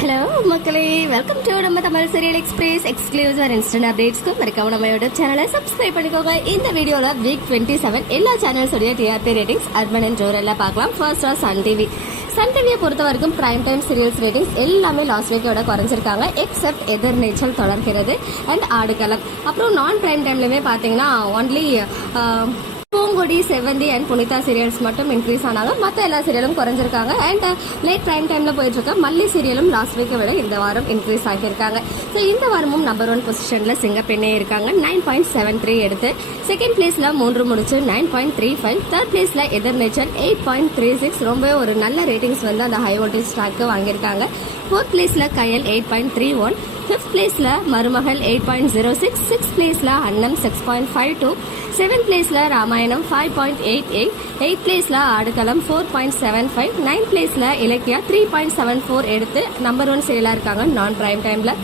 Hello மக்களே, welcome to நம்ம Tamil serial express exclusive and instant அப்டேட்ஸ்க்கு மறக்காம நம்ம யூடியூப் சேனலை சப்ஸ்கிரைப் பண்ணிக்கோங்க. இந்த வீடியோல வீக் 27 எல்லா சேனல்ஸோடைய டிஆர்பி ரேட்டிங்ஸ் அர்பன் அண்ட் ரூரல்ல பார்க்கலாம். ஃபர்ஸ்டா சன் டிவியை பொறுத்த வரைக்கும் பிரைம் டைம் சீரியல்ஸ் ரேட்டிங்ஸ் எல்லாமே லாஸ்ட் வீக்கோட குறைஞ்சிருக்காங்க. எக்ஸப்ட் எதிர்நீச்சல் தொடர்கிறது அண்ட் ஆடுகளம். அப்புறம் நான் பிரைம் டைம்லயுமே பாத்தீங்கன்னா only Poongodi, Sevanthi and Punitha serials மட்டும் இன்க்ரீஸ் ஆனாங்க. மற்ற எல்லா சீரியலும் குறைஞ்சிருக்காங்க. அண்ட் லேட் பிரைம் டைம்ல போயிட்டு இருக்க மல்லி சீரியலும் லாஸ்ட் வீக்கை விட இந்த வாரம் இன்க்ரீஸ் ஆகியிருக்காங்க. ஸோ இந்த வாரமும் நம்பர் 1 பொசிஷன்ல சிங்கப்பெண்ணே இருக்காங்க. 9.73 எடுத்து செகண்ட் பிளேஸ்ல 3 முடிச்சு 9.35. தேர்ட் பிளேஸ்ல எதிர்நீச்சல் 8.36. ரொம்ப ஒரு நல்ல ரேட்டிங்ஸ் வந்து அந்த ஹை வோல்டேஜ் ஸ்டாக்கு வாங்கியிருக்காங்க. ஃபோர்த் பிளேஸ்ல கயல் 8.31. ஃபிஃப்த் பிளேஸ்ல மருமகள் 8.06. சிக்ஸ்த் பிளேஸ்ல அன்னம் 6.52. செவன்த் பிளேஸ்ல ராமாயணம் 5.88. எயித் பிளேஸ்ல ஆடுகளம் 4.75. நைன்த் பிளேஸ்ல இலக்கியா 3.74 எடுத்து நம்பர் 1 சீரியலா இருக்காங்க நான் பிரைம் டைம்ல.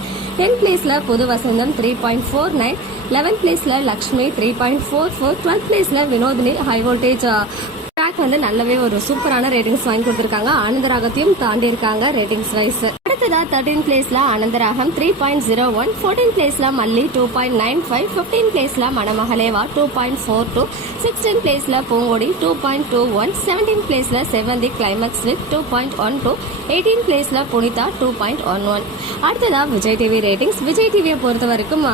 10th பிளேஸ்ல புது வசந்தம் 3.49. 11th பிளேஸ்ல லக்ஷ்மி 3.44. 12th பிளேஸ்ல வினோதினி ஹை வோல்டேஜ் ட்ராக் வந்து நல்லாவே ஒரு சூப்பரான ரேட்டிங்ஸ் வாங்கி கொடுத்திருக்காங்க. ஆனந்தராகத்தையும் தாண்டி இருக்காங்க ரேட்டிங்ஸ் வைஸ். அடுத்ததா 13th பிளேஸ்ல ஆனந்தராகம் 3.01. 14th பிளேஸ்ல மல்லி 2.95. 15th பிளேஸ்ல மணமகளேவா 2.42. 16th பிளேஸ்ல பூங்கொடி 2.21. 17th பிளேஸ்ல செவந்தி கிளைமேக்ஸ் வித் 2.12. 18th பிளேஸ்ல புனிதா 2.11. அடுத்ததா விஜய் டிவி ரேட்டிங்ஸ். விஜய் டிவியை பொறுத்த வரைக்கும்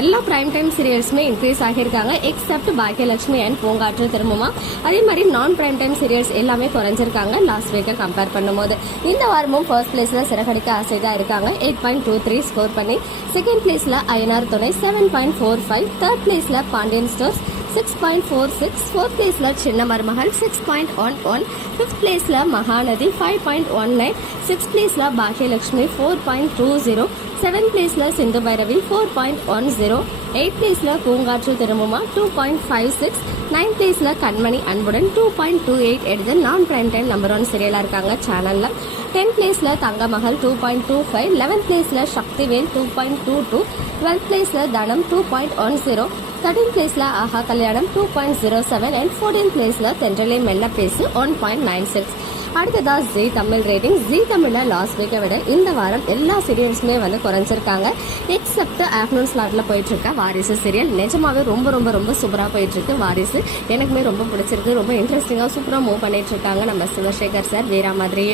எல்லா பிரைம் டைம் சீரியல்ஸுமே இன்க்ரீஸ் ஆகியிருக்காங்க. Except Baakiyalakshmi and Poongatru Thirumbuma. அதே மாதிரி நான் பிரைம் டைம் சீரியல்ஸ் எல்லாமே குறைஞ்சிருக்காங்க லாஸ்ட் வீக்கை கம்பேர் பண்ணும்போது. இந்த வாரமும் ஃபர்ஸ்ட் பிளேஸ்ல சிறகடிக்க ஆசைதான் இருக்காங்க. 8.23 ஸ்கோர் பண்ணி. செகண்ட் பிளேஸ்ல அயனார் துணை 7.45. தேர்ட் பிளேஸ்ல பாண்டியன் ஸ்டோர்ஸ் 6.46. ஃபோர்த் பிளேஸ்ல சின்ன மருமகள் 6.11. ஃபிஃப்த் பிளேஸ்ல மகாநதி 5.19. சிக்ஸ்த் பிளேஸ்ல பாக்கியலட்சுமி 4.20. செவன்த் பிளேஸ்ல சிந்து பைரவி 4.10. எயித் பிளேஸ்ல பூங்காற்று திரும்புமா 2.56. நைன்த் பிளேஸ்ல கண்மணி அன்புடன் 2.28 எடுத்து நான் பிரைம் டைம் நம்பர் 1 சீரியலா இருக்காங்க சேனல்ல. 10th பிளேஸ்ல தங்கமகள் 2.25. 11th பிளேஸ்ல சக்திவேல் 2.22. 12th பிளேஸ்ல தனம் 2.10. 13th பிளேஸ்ல ஆஹா கல்யாணம் 2.07. அண்ட் 14th பிளேஸ்ல தென்றலை மெல்ல பேசு 1.96. அடுத்ததா ஜி தமிழ் ரேட்டிங். ஜி தமிழ்ல லாஸ்ட் வீக்கை விட இந்த வாரம் எல்லா சீரியல்ஸுமே வந்து குறைஞ்சிருக்காங்க. எக்ஸப்ட் ஆஃப்டர்நூன் ஸ்லாட்ல போயிட்டு இருக்க வாரிசு சீரியல் நிஜமாவே ரொம்ப ரொம்ப ரொம்ப சூப்பரா போயிட்டு இருக்கு. வாரிசு எனக்குமே ரொம்ப பிடிச்சிருக்கு. ரொம்ப இன்ட்ரெஸ்டிங்கா சூப்பரா மூவ் பண்ணிட்டு இருக்காங்க நம்ம சிவசேகர் சார். வேற மாதிரி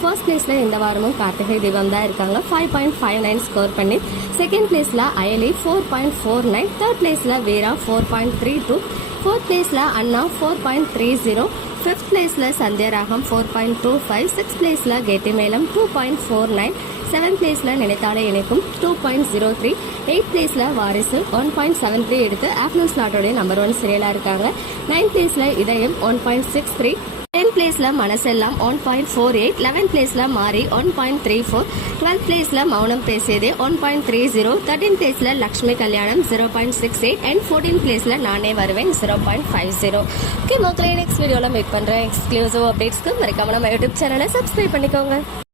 ஃபர்ஸ்ட் பிளேஸ்ல இந்த வாரமும் கார்த்திகை தீபம் தான் இருக்காங்க. 5.59 ஸ்கோர் பண்ணி. செகண்ட் பிளேஸ்ல அயலி 4.49. தேர்ட் பிளேஸ்ல வீரா 4.32. ஃபோர்த் பிளேஸ்ல அண்ணா 4.30. ஃபிஃப்த் பிளேஸ்ல சந்தியராகம் 4.25. சிக்ஸ்த் பிளேஸ்ல கெட்டிமேளம் 2.49. செவன்த் பிளேஸ்ல நினைத்தாலே இணைக்கும் 2.03. எயித் பிளேஸ்ல வாரிசு 1.73 எடுத்து ஆஃப்டர்நூன் ஸ்லாட்டோட நம்பர் 1 சீரியலா இருக்காங்க. நைன்த் பிளேஸ்ல இதயம் 1.63. 10th பிளேஸ்ல மனசெல்லாம் 1.48. 11th பிளேஸ்ல மாறி 1.34. 12th பிளேஸ்ல மௌனம் பேசியதே 1.30. 13th பிளேஸ்ல லக்ஷ்மி கல்யாணம் 0.68. அண்ட் 14th பிளேஸ்ல நானே வருவேன் 0.50. ஓகே மக்களே, நெக்ஸ்ட் வீடியோல மீட் பண்றேன். எக்ஸ்க்ளூசிவ் அப்டேட்ஸ்க்கு மறக்காம நம்ம யூடியூப் சேனலை சப்ஸ்கிரைப் பண்ணிக்கோங்க.